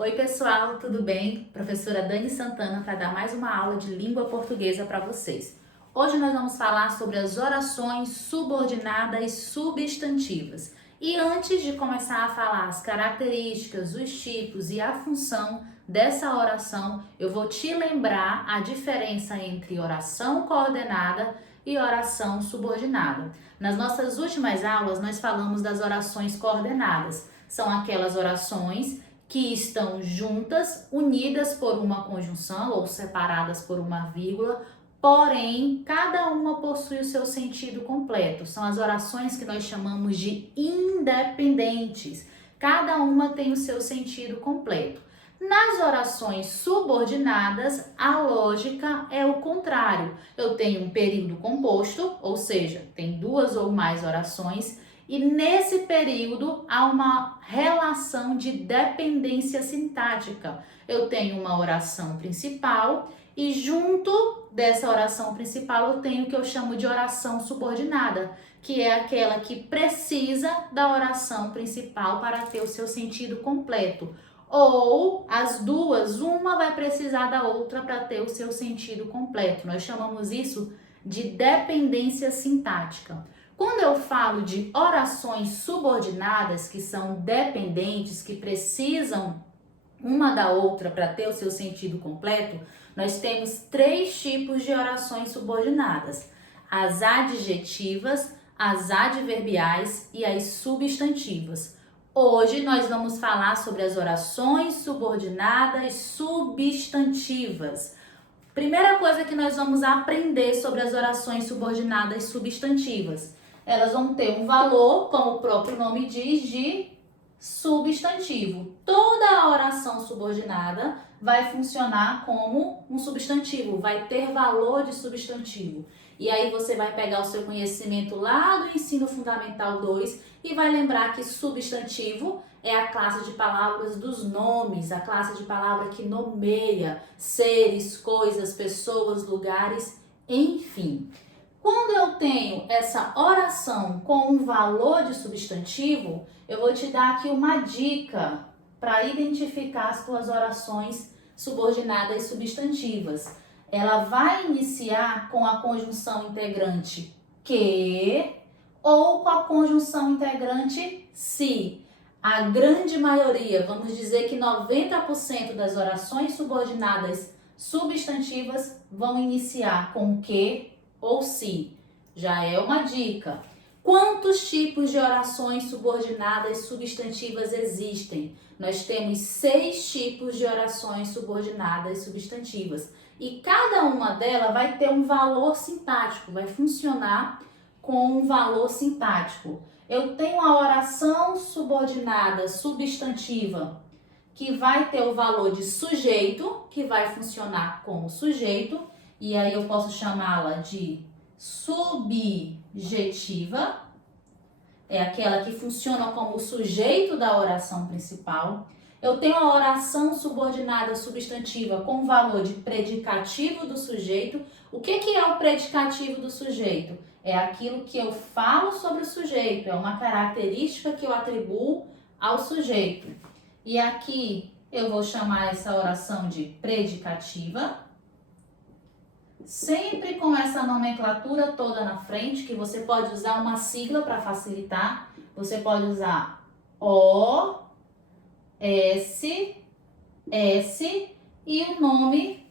Oi pessoal, tudo bem? Professora Dani Santana para dar mais uma aula de língua portuguesa para vocês. Hoje nós vamos falar sobre as orações subordinadas e substantivas. E antes de começar a falar as características, os tipos e a função dessa oração, eu vou te lembrar a diferença entre oração coordenada e oração subordinada. Nas nossas últimas aulas nós falamos das orações coordenadas. São aquelas orações que estão juntas, unidas por uma conjunção ou separadas por uma vírgula, porém, cada uma possui o seu sentido completo. São as orações que nós chamamos de independentes. Cada uma tem o seu sentido completo. Nas orações subordinadas, a lógica é o contrário. Eu tenho um período composto, ou seja, tem duas ou mais orações, e nesse período há uma relação de dependência sintática. Eu tenho uma oração principal e junto dessa oração principal eu tenho o que eu chamo de oração subordinada, que é aquela que precisa da oração principal para ter o seu sentido completo. Ou as duas, uma vai precisar da outra para ter o seu sentido completo. Nós chamamos isso de dependência sintática. Quando eu falo de orações subordinadas, que são dependentes, que precisam uma da outra para ter o seu sentido completo, nós temos três tipos de orações subordinadas: as adjetivas, as adverbiais e as substantivas. Hoje nós vamos falar sobre as orações subordinadas substantivas. Primeira coisa que nós vamos aprender sobre as orações subordinadas substantivas: elas vão ter um valor, como o próprio nome diz, de substantivo. Toda oração subordinada vai funcionar como um substantivo, vai ter valor de substantivo. E aí você vai pegar o seu conhecimento lá do Ensino Fundamental 2 e vai lembrar que substantivo é a classe de palavras dos nomes, a classe de palavra que nomeia seres, coisas, pessoas, lugares, enfim. Quando eu tenho essa oração com um valor de substantivo, eu vou te dar aqui uma dica para identificar as tuas orações subordinadas substantivas. Ela vai iniciar com a conjunção integrante que ou com a conjunção integrante se. A grande maioria, vamos dizer que 90% das orações subordinadas substantivas vão iniciar com que ou se. Já é uma dica. Quantos tipos de orações subordinadas substantivas existem? Nós temos 6 tipos de orações subordinadas substantivas. E cada uma delas vai ter um valor sintático, vai funcionar com um valor sintático. Eu tenho a oração subordinada substantiva, que vai ter o valor de sujeito, que vai funcionar como sujeito, e aí eu posso chamá-la de subjetiva, é aquela que funciona como o sujeito da oração principal. Eu tenho a oração subordinada substantiva com o valor de predicativo do sujeito. O que é o predicativo do sujeito? É aquilo que eu falo sobre o sujeito, é uma característica que eu atribuo ao sujeito. E aqui eu vou chamar essa oração de predicativa, sempre com essa nomenclatura toda na frente, que você pode usar uma sigla para facilitar. Você pode usar O, S, S e o nome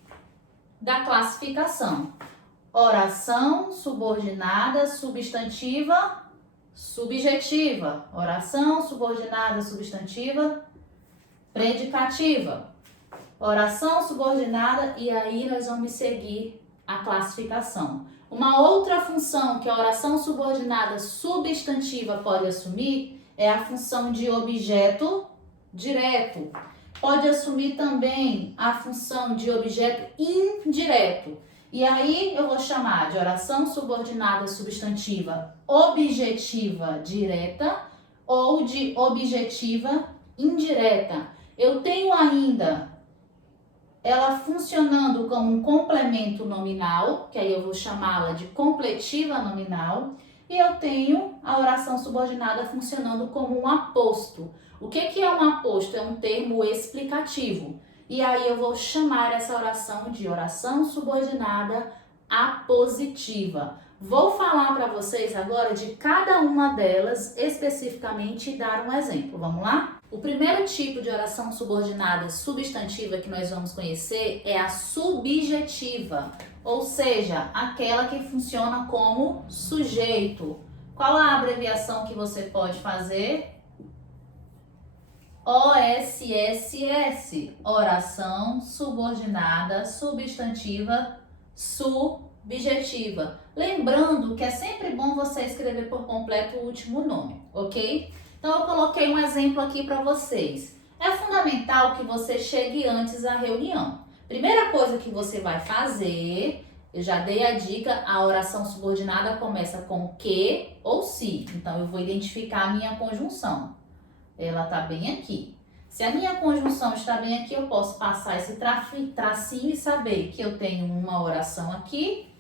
da classificação. Oração subordinada substantiva subjetiva. Oração subordinada substantiva predicativa. Oração subordinada, e aí nós vamos seguir a classificação. Uma outra função que a oração subordinada substantiva pode assumir é a função de objeto direto. Pode assumir também a função de objeto indireto. E aí eu vou chamar de oração subordinada substantiva objetiva direta ou de objetiva indireta. Eu tenho ainda ela funcionando como um complemento nominal, que aí eu vou chamá-la de completiva nominal, e eu tenho a oração subordinada funcionando como um aposto. O que é um aposto? É um termo explicativo. E aí eu vou chamar essa oração de oração subordinada apositiva. Vou falar para vocês agora de cada uma delas especificamente e dar um exemplo. Vamos lá? O primeiro tipo de oração subordinada substantiva que nós vamos conhecer é a subjetiva, ou seja, aquela que funciona como sujeito. Qual a abreviação que você pode fazer? OSSS, oração subordinada substantiva subjetiva. Lembrando que é sempre bom você escrever por completo o último nome, ok? Então eu coloquei um exemplo aqui para vocês. É fundamental que você chegue antes à reunião. Primeira coisa que você vai fazer, eu já dei a dica, a oração subordinada começa com que ou se. Então eu vou identificar a minha conjunção. Ela está bem aqui. Se a minha conjunção está bem aqui, eu posso passar esse tracinho e saber que eu tenho uma oração aqui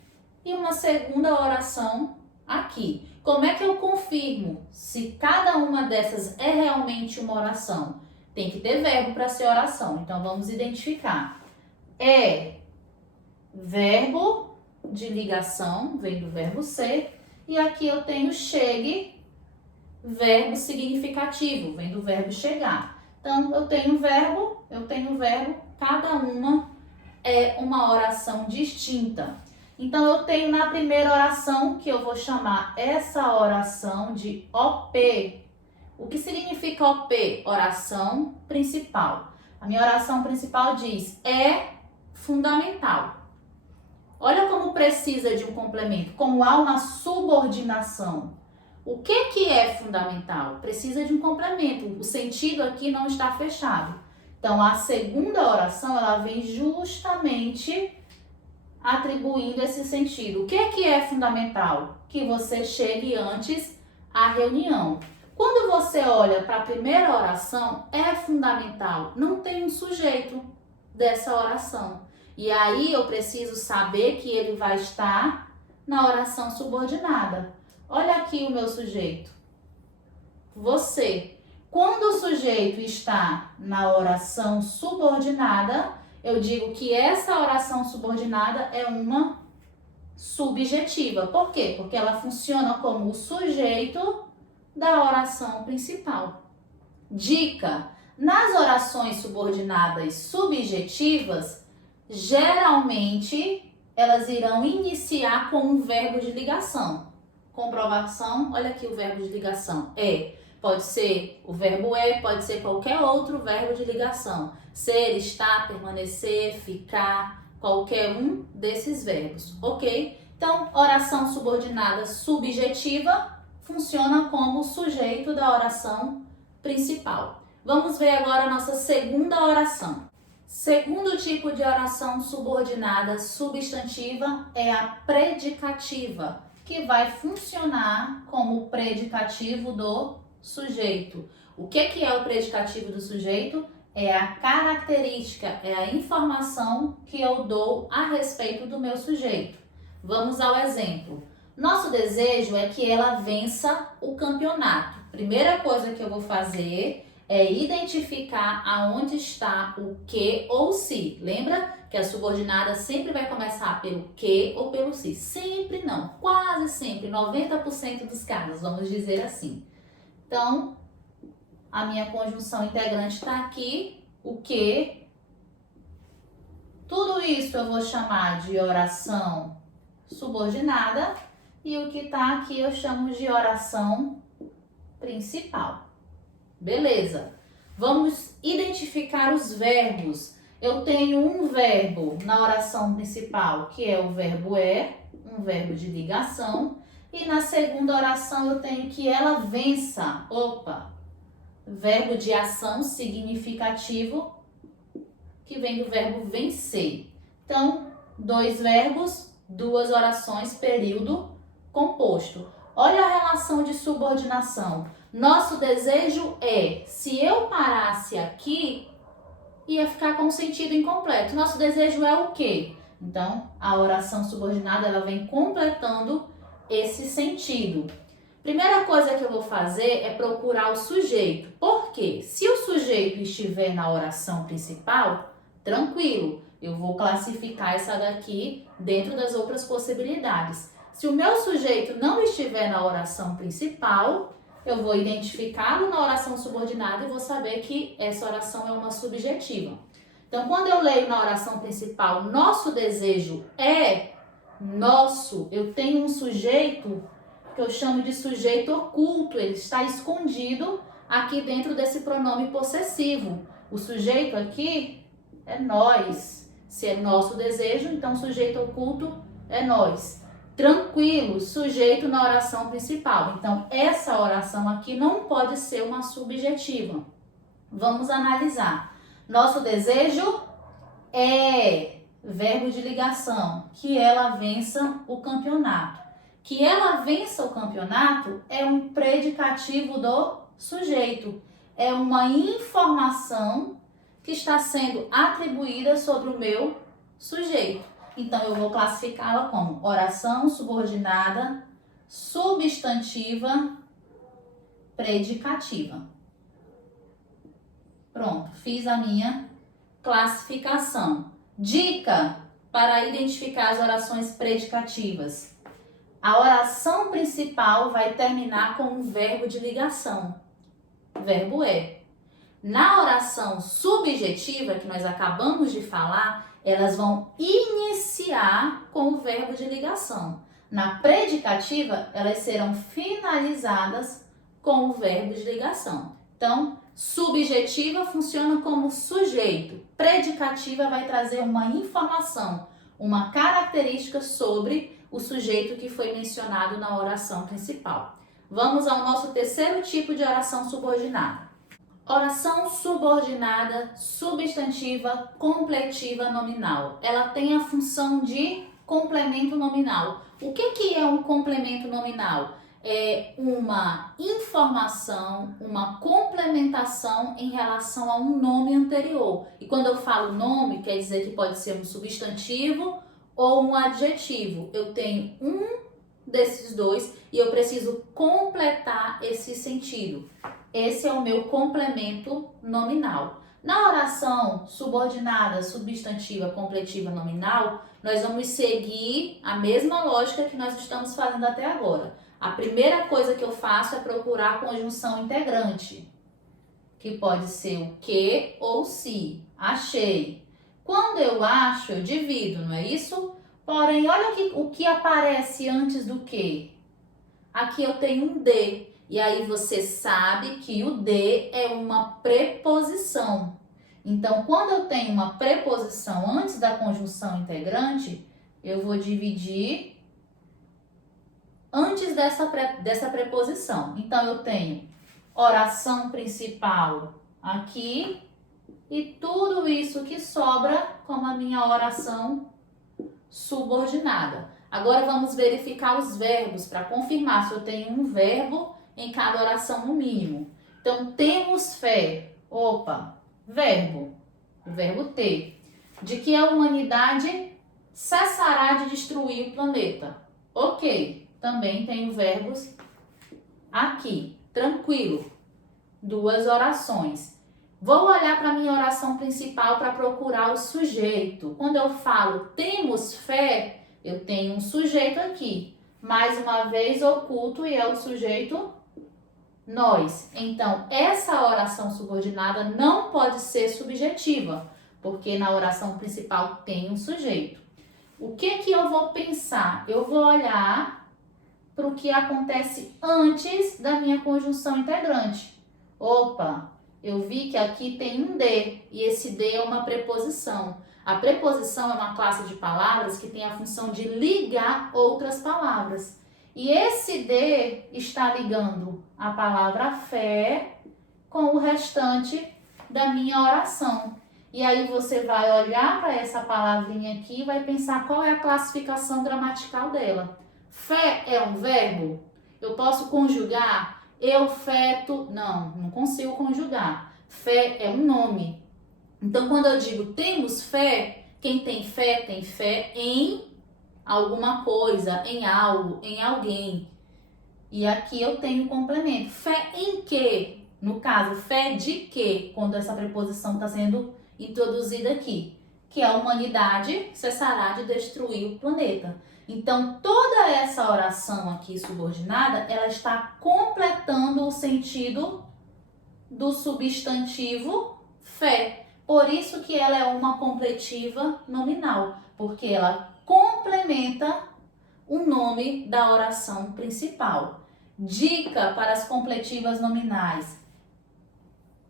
e uma segunda oração aqui. Como é que eu confirmo se cada uma dessas é realmente uma oração? Tem que ter verbo para ser oração. Então, vamos identificar. É verbo de ligação, vem do verbo ser. E aqui eu tenho chegue, verbo significativo, vem do verbo chegar. Então, eu tenho verbo, cada uma é uma oração distinta. Então, eu tenho na primeira oração, que eu vou chamar essa oração de OP. O que significa OP? Oração principal. A minha oração principal diz, é fundamental. Olha como precisa de um complemento, como há uma subordinação. O que é fundamental? Precisa de um complemento. O sentido aqui não está fechado. Então, a segunda oração, ela vem justamente atribuindo esse sentido. O que é fundamental? Que você chegue antes à reunião. Quando você olha para a primeira oração, é fundamental. Não tem um sujeito dessa oração. E aí, eu preciso saber que ele vai estar na oração subordinada. Olha aqui o meu sujeito. Você. Quando o sujeito está na oração subordinada, eu digo que essa oração subordinada é uma subjetiva. Por quê? Porque ela funciona como o sujeito da oração principal. Dica: nas orações subordinadas subjetivas, geralmente elas irão iniciar com um verbo de ligação. Comprovação, olha aqui o verbo de ligação, é. Pode ser o verbo é, pode ser qualquer outro verbo de ligação. Ser, estar, permanecer, ficar, qualquer um desses verbos, ok? Então, oração subordinada subjetiva funciona como sujeito da oração principal. Vamos ver agora a nossa segunda oração. Segundo tipo de oração subordinada substantiva é a predicativa, que vai funcionar como predicativo do sujeito. O que é o predicativo do sujeito? É a característica, é a informação que eu dou a respeito do meu sujeito. Vamos ao exemplo. Nosso desejo é que ela vença o campeonato. Primeira coisa que eu vou fazer é identificar aonde está o que ou se. Lembra que a subordinada sempre vai começar pelo que ou pelo se? Sempre não, quase sempre, 90% dos casos, vamos dizer assim. Então, a minha conjunção integrante está aqui, o que. Tudo isso eu vou chamar de oração subordinada e o que está aqui eu chamo de oração principal. Beleza, vamos identificar os verbos. Eu tenho um verbo na oração principal, que é o verbo é, um verbo de ligação. E na segunda oração eu tenho que ela vença. Opa! Verbo de ação significativo, que vem do verbo vencer. Então, dois verbos, duas orações, período composto. Olha a relação de subordinação. Nosso desejo é, se eu parasse aqui, ia ficar com o sentido incompleto. Nosso desejo é o quê? Então, a oração subordinada ela vem completando esse sentido. Primeira coisa que eu vou fazer é procurar o sujeito. Por quê? Se o sujeito estiver na oração principal, tranquilo, eu vou classificar essa daqui dentro das outras possibilidades. Se o meu sujeito não estiver na oração principal, eu vou identificá-lo na oração subordinada e vou saber que essa oração é uma subjetiva. Então, quando eu leio na oração principal, nosso desejo é nosso, eu tenho um sujeito que eu chamo de sujeito oculto, ele está escondido aqui dentro desse pronome possessivo. O sujeito aqui é nós. Se é nosso desejo, então o sujeito oculto é nós. Tranquilo, sujeito na oração principal. Então, essa oração aqui não pode ser uma subjetiva. Vamos analisar. Nosso desejo é verbo de ligação, que ela vença o campeonato. Que ela vença o campeonato é um predicativo do sujeito. É uma informação que está sendo atribuída sobre o meu sujeito. Então, eu vou classificá-la como oração subordinada, substantiva, predicativa. Pronto, fiz a minha classificação. Dica para identificar as orações predicativas. A oração principal vai terminar com um verbo de ligação. Verbo é. Na oração subjetiva, que nós acabamos de falar, elas vão iniciar com o verbo de ligação. Na predicativa, elas serão finalizadas com o verbo de ligação. Então, subjetiva funciona como sujeito. Predicativa vai trazer uma informação, uma característica sobre o sujeito que foi mencionado na oração principal. Vamos ao nosso terceiro tipo de oração subordinada. Oração subordinada, substantiva, completiva nominal. Ela tem a função de complemento nominal. O que é um complemento nominal? É uma informação, uma complementação em relação a um nome anterior. E quando eu falo nome, quer dizer que pode ser um substantivo ou um adjetivo. Eu tenho um desses dois e eu preciso completar esse sentido. Esse é o meu complemento nominal. Na oração subordinada, substantiva, completiva, nominal, nós vamos seguir a mesma lógica que nós estamos fazendo até agora. A primeira coisa que eu faço é procurar a conjunção integrante, que pode ser o que ou se. Achei. Quando eu acho, eu divido, não é isso? Porém, olha aqui o que aparece antes do que. Aqui eu tenho um de. E aí você sabe que o de é uma preposição. Então, quando eu tenho uma preposição antes da conjunção integrante, eu vou dividir antes dessa preposição. Então, eu tenho oração principal aqui e tudo isso que sobra como a minha oração subordinada. Agora, vamos verificar os verbos para confirmar se eu tenho um verbo em cada oração no mínimo. Então, temos fé. Opa, verbo. O verbo ter. De que a humanidade cessará de destruir o planeta. Ok, também tenho verbos aqui. Tranquilo. Duas orações. Vou olhar para a minha oração principal para procurar o sujeito. Quando eu falo temos fé, eu tenho um sujeito aqui. Mais uma vez oculto e é o sujeito nós. Então, essa oração subordinada não pode ser subjetiva, porque na oração principal tem um sujeito. O que eu vou pensar? Eu vou olhar para o que acontece antes da minha conjunção integrante. Opa, eu vi que aqui tem um de, e esse de é uma preposição. A preposição é uma classe de palavras que tem a função de ligar outras palavras. E esse de está ligando a palavra fé com o restante da minha oração. E aí você vai olhar para essa palavrinha aqui e vai pensar qual é a classificação gramatical dela. Fé é um verbo? Eu posso conjugar? Eu feto? Não consigo conjugar. Fé é um nome. Então, quando eu digo temos fé, quem tem fé em alguma coisa, em algo, em alguém. E aqui eu tenho o complemento. Fé em quê? No caso, fé de quê? Quando essa preposição está sendo introduzida aqui. Que a humanidade cessará de destruir o planeta. Então, toda essa oração aqui subordinada, ela está completando o sentido do substantivo fé. Por isso que ela é uma completiva nominal, porque ela complementa o nome da oração principal. Dica para as completivas nominais.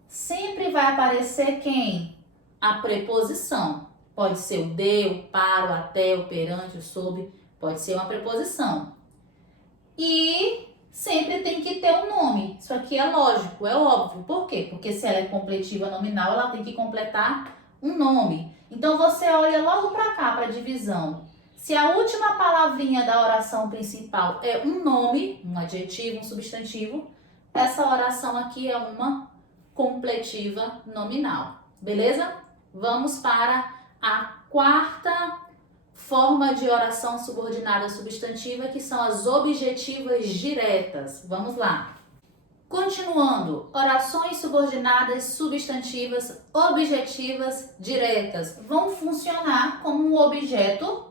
Sempre vai aparecer quem? A preposição. Pode ser o de, o para, o até, o perante, o sob. Pode ser uma preposição. E sempre tem que ter um nome. Isso aqui é lógico, é óbvio. Por quê? Porque se ela é completiva nominal, ela tem que completar um nome. Então, você olha logo para cá, para a divisão. Se a última palavrinha da oração principal é um nome, um adjetivo, um substantivo, essa oração aqui é uma completiva nominal. Beleza? Vamos para a quarta forma de oração subordinada substantiva, que são as objetivas diretas. Vamos lá. Continuando, orações subordinadas substantivas objetivas diretas vão funcionar como um objeto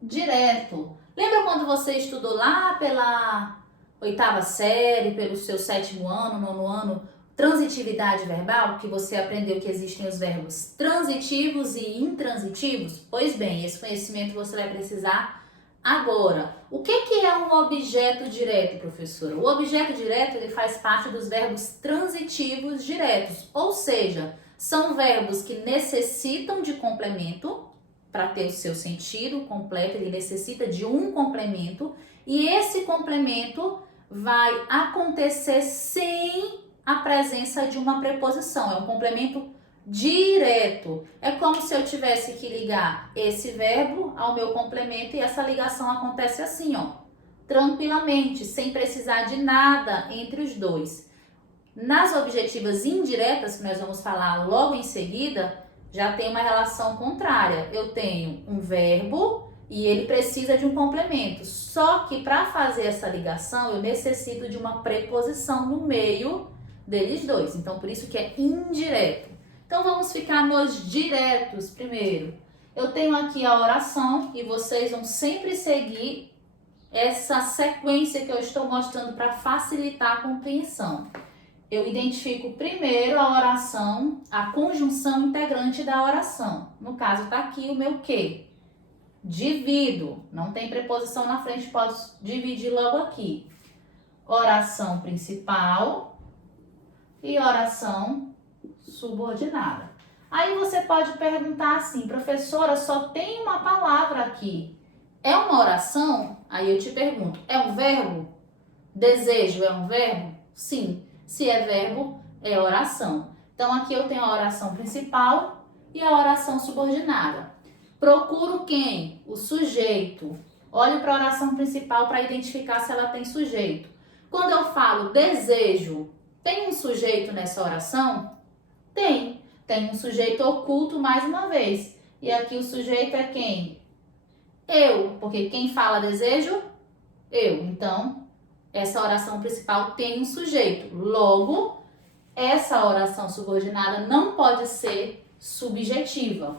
direto. Lembra quando você estudou lá pela 8ª série, pelo seu 7º ano, 9º ano, transitividade verbal, que você aprendeu que existem os verbos transitivos e intransitivos? Pois bem, esse conhecimento você vai precisar agora. O que é um objeto direto, professora? O objeto direto, ele faz parte dos verbos transitivos diretos, ou seja, são verbos que necessitam de complemento para ter o seu sentido completo, ele necessita de um complemento, e esse complemento vai acontecer sem a presença de uma preposição. É um complemento direto. É como se eu tivesse que ligar esse verbo ao meu complemento, e essa ligação acontece assim, ó, tranquilamente, sem precisar de nada entre os dois. Nas objetivas indiretas, que nós vamos falar logo em seguida, já tem uma relação contrária. Eu tenho um verbo e ele precisa de um complemento. Só que para fazer essa ligação, eu necessito de uma preposição no meio deles dois. Então, por isso que é indireto. Então, vamos ficar nos diretos primeiro. Eu tenho aqui a oração e vocês vão sempre seguir essa sequência que eu estou mostrando para facilitar a compreensão. Eu identifico primeiro a oração, a conjunção integrante da oração. No caso, está aqui o meu que. Divido. Não tem preposição na frente, posso dividir logo aqui. Oração principal e oração subordinada. Aí você pode perguntar assim, professora, só tem uma palavra aqui. É uma oração? Aí eu te pergunto, é um verbo? Desejo é um verbo? Sim. Se é verbo, é oração. Então, aqui eu tenho a oração principal e a oração subordinada. Procuro quem? O sujeito. Olho para a oração principal para identificar se ela tem sujeito. Quando eu falo desejo, tem um sujeito nessa oração? Tem. Tem um sujeito oculto mais uma vez. E aqui o sujeito é quem? Eu. Porque quem fala desejo? Eu. Então, essa oração principal tem um sujeito. Logo, essa oração subordinada não pode ser subjetiva.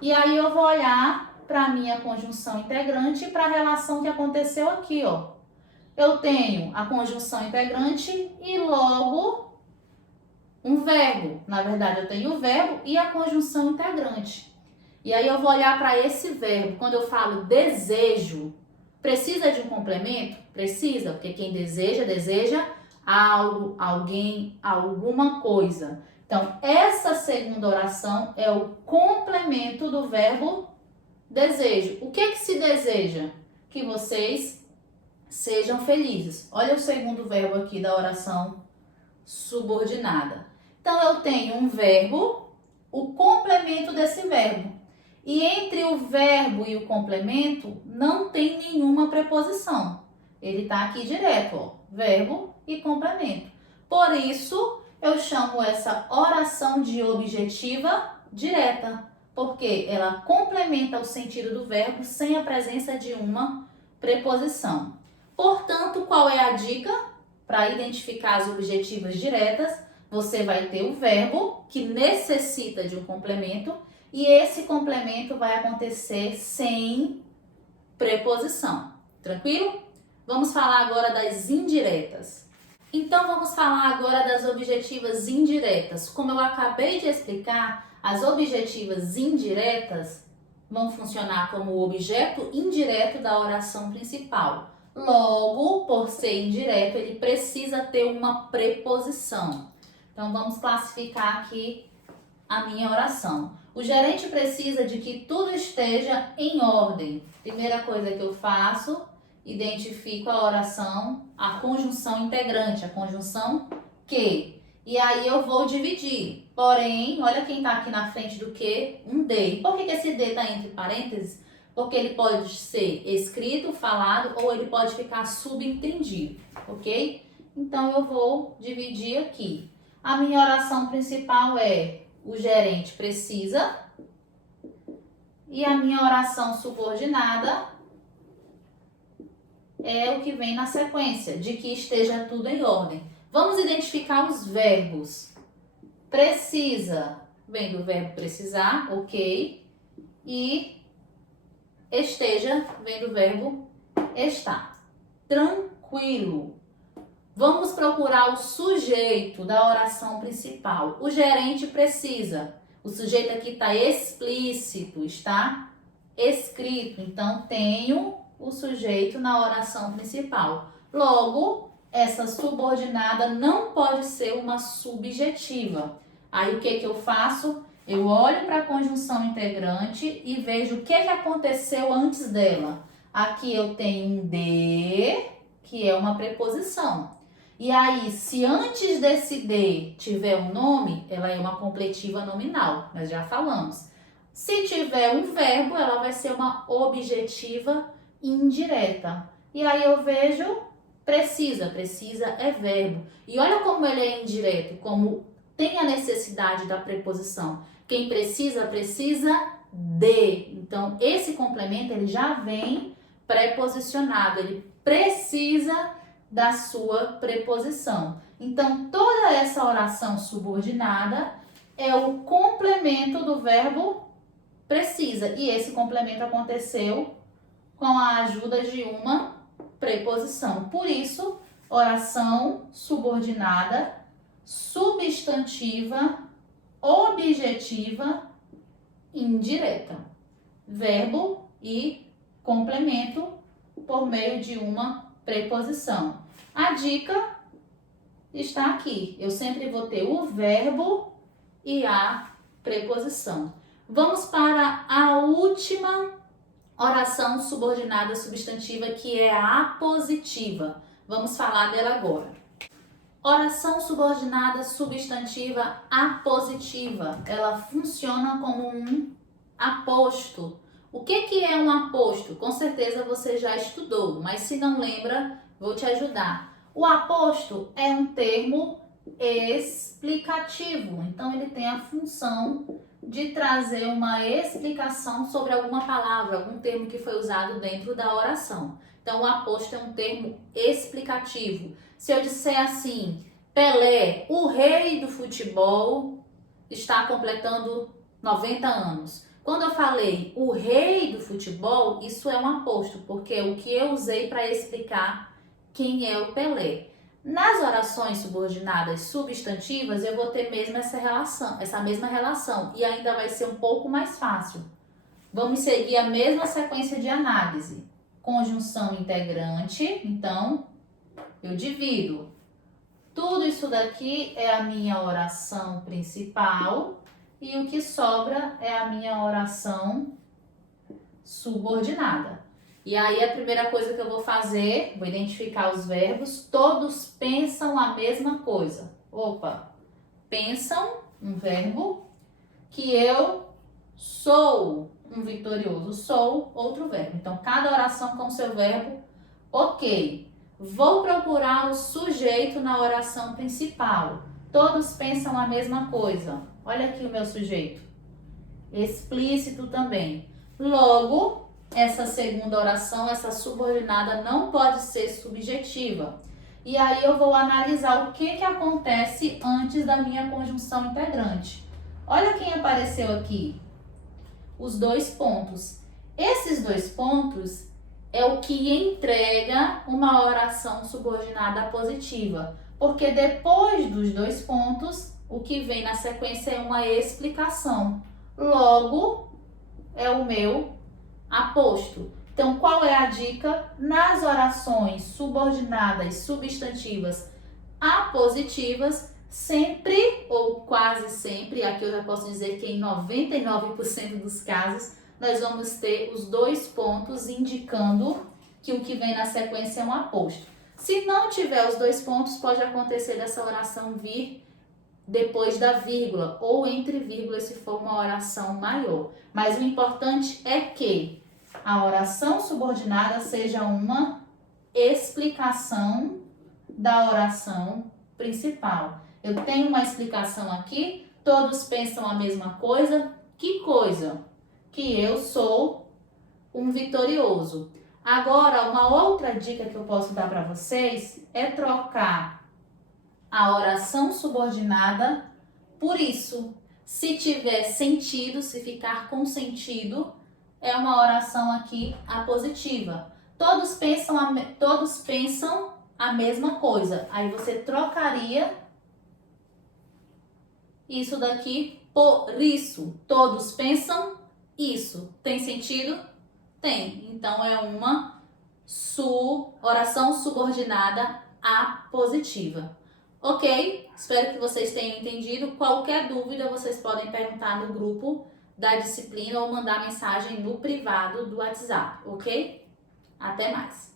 E aí eu vou olhar para a minha conjunção integrante e para a relação que aconteceu aqui, ó. Eu tenho a conjunção integrante e logo um verbo. Na verdade, eu tenho o verbo e a conjunção integrante. E aí eu vou olhar para esse verbo. Quando eu falo desejo, precisa de um complemento? Precisa, porque quem deseja, deseja algo, alguém, alguma coisa. Então, essa segunda oração é o complemento do verbo desejo. O que se deseja? Que vocês sejam felizes. Olha o segundo verbo aqui da oração subordinada. Então, eu tenho um verbo, o complemento desse verbo. E entre o verbo e o complemento não tem nenhuma preposição. Ele está aqui direto, ó, verbo e complemento. Por isso, eu chamo essa oração de objetiva direta, porque ela complementa o sentido do verbo sem a presença de uma preposição. Portanto, qual é a dica? Para identificar as objetivas diretas, você vai ter o verbo que necessita de um complemento e esse complemento vai acontecer sem preposição. Tranquilo? Vamos falar agora das indiretas. Então, vamos falar agora das objetivas indiretas. Como eu acabei de explicar, as objetivas indiretas vão funcionar como o objeto indireto da oração principal. Logo, por ser indireto, ele precisa ter uma preposição. Então, vamos classificar aqui a minha oração. O gerente precisa de que tudo esteja em ordem. Primeira coisa que eu faço, identifico a oração, a conjunção integrante, a conjunção que. E aí eu vou dividir. Porém, olha quem está aqui na frente do que? Um D. Por que esse D está entre parênteses? Porque ele pode ser escrito, falado, ou ele pode ficar subentendido, ok? Então, eu vou dividir aqui. A minha oração principal é: o gerente precisa. E a minha oração subordinada é o que vem na sequência, de que esteja tudo em ordem. Vamos identificar os verbos. Precisa, vem do verbo precisar, ok. E esteja, vem do verbo estar. Tranquilo. Vamos procurar o sujeito da oração principal. O gerente precisa. O sujeito aqui está explícito, está escrito. Então, tenho o sujeito na oração principal. Logo, essa subordinada não pode ser uma subjetiva. Aí, o que eu faço? Eu olho para a conjunção integrante e vejo o que aconteceu antes dela. Aqui eu tenho um D, que é uma preposição. E aí, se antes desse D tiver um nome, ela é uma completiva nominal, nós já falamos. Se tiver um verbo, ela vai ser uma objetiva indireta. E aí eu vejo precisa, precisa é verbo. E olha como ele é indireto, como tem a necessidade da preposição. Quem precisa, precisa de. Então, esse complemento ele já vem preposicionado, ele precisa da sua preposição. Então, toda essa oração subordinada é o complemento do verbo precisa. E esse complemento aconteceu com a ajuda de uma preposição. Por isso, oração subordinada, substantiva, objetiva, indireta. Verbo e complemento por meio de uma preposição. A dica está aqui. Eu sempre vou ter o verbo e a preposição. Vamos para a última oração subordinada substantiva, que é a apositiva. Vamos falar dela agora. Oração subordinada substantiva apositiva. Ela funciona como um aposto. O que é um aposto? Com certeza você já estudou, mas se não lembra, vou te ajudar. O aposto é um termo explicativo, então ele tem a função de trazer uma explicação sobre alguma palavra, algum termo que foi usado dentro da oração. Então, o aposto é um termo explicativo. Se eu disser assim, Pelé, o rei do futebol, está completando 90 anos. Quando eu falei o rei do futebol, isso é um aposto, porque é o que eu usei para explicar quem é o Pelé. Nas orações subordinadas substantivas, eu vou ter mesmo essa mesma relação, e ainda vai ser um pouco mais fácil. Vamos seguir a mesma sequência de análise. Conjunção integrante, então eu divido. Tudo isso daqui é a minha oração principal e o que sobra é a minha oração subordinada. E aí a primeira coisa que eu vou fazer, vou identificar os verbos, todos pensam a mesma coisa. Opa, pensam, um verbo, que eu sou, um vitorioso, sou, outro verbo. Então, cada oração com seu verbo, ok. Vou procurar o sujeito na oração principal. Todos pensam a mesma coisa. Olha aqui o meu sujeito. Explícito também. Logo, essa segunda oração, essa subordinada não pode ser subjetiva. E aí eu vou analisar o que acontece antes da minha conjunção integrante. Olha quem apareceu aqui. Os dois pontos. Esses dois pontos é o que entrega uma oração subordinada positiva. Porque depois dos dois pontos, o que vem na sequência é uma explicação. Logo, é o meu aposto. Então, qual é a dica? Nas orações subordinadas substantivas apositivas, sempre ou quase sempre, aqui eu já posso dizer que em 99% dos casos, nós vamos ter os dois pontos indicando que o que vem na sequência é um aposto. Se não tiver os dois pontos, pode acontecer dessa oração vir depois da vírgula ou entre vírgulas se for uma oração maior. Mas o importante é que a oração subordinada seja uma explicação da oração principal. Eu tenho uma explicação aqui, todos pensam a mesma coisa. Que coisa? Que eu sou um vitorioso. Agora, uma outra dica que eu posso dar para vocês é trocar a oração subordinada por isso. Se tiver sentido, se ficar com sentido, é uma oração aqui apositiva. Todos pensam a mesma coisa. Aí você trocaria isso daqui por isso. Todos pensam isso. Tem sentido? Tem. Então é uma oração subordinada apositiva. Ok? Espero que vocês tenham entendido. Qualquer dúvida vocês podem perguntar no grupo da disciplina ou mandar mensagem no privado do WhatsApp, ok? Até mais!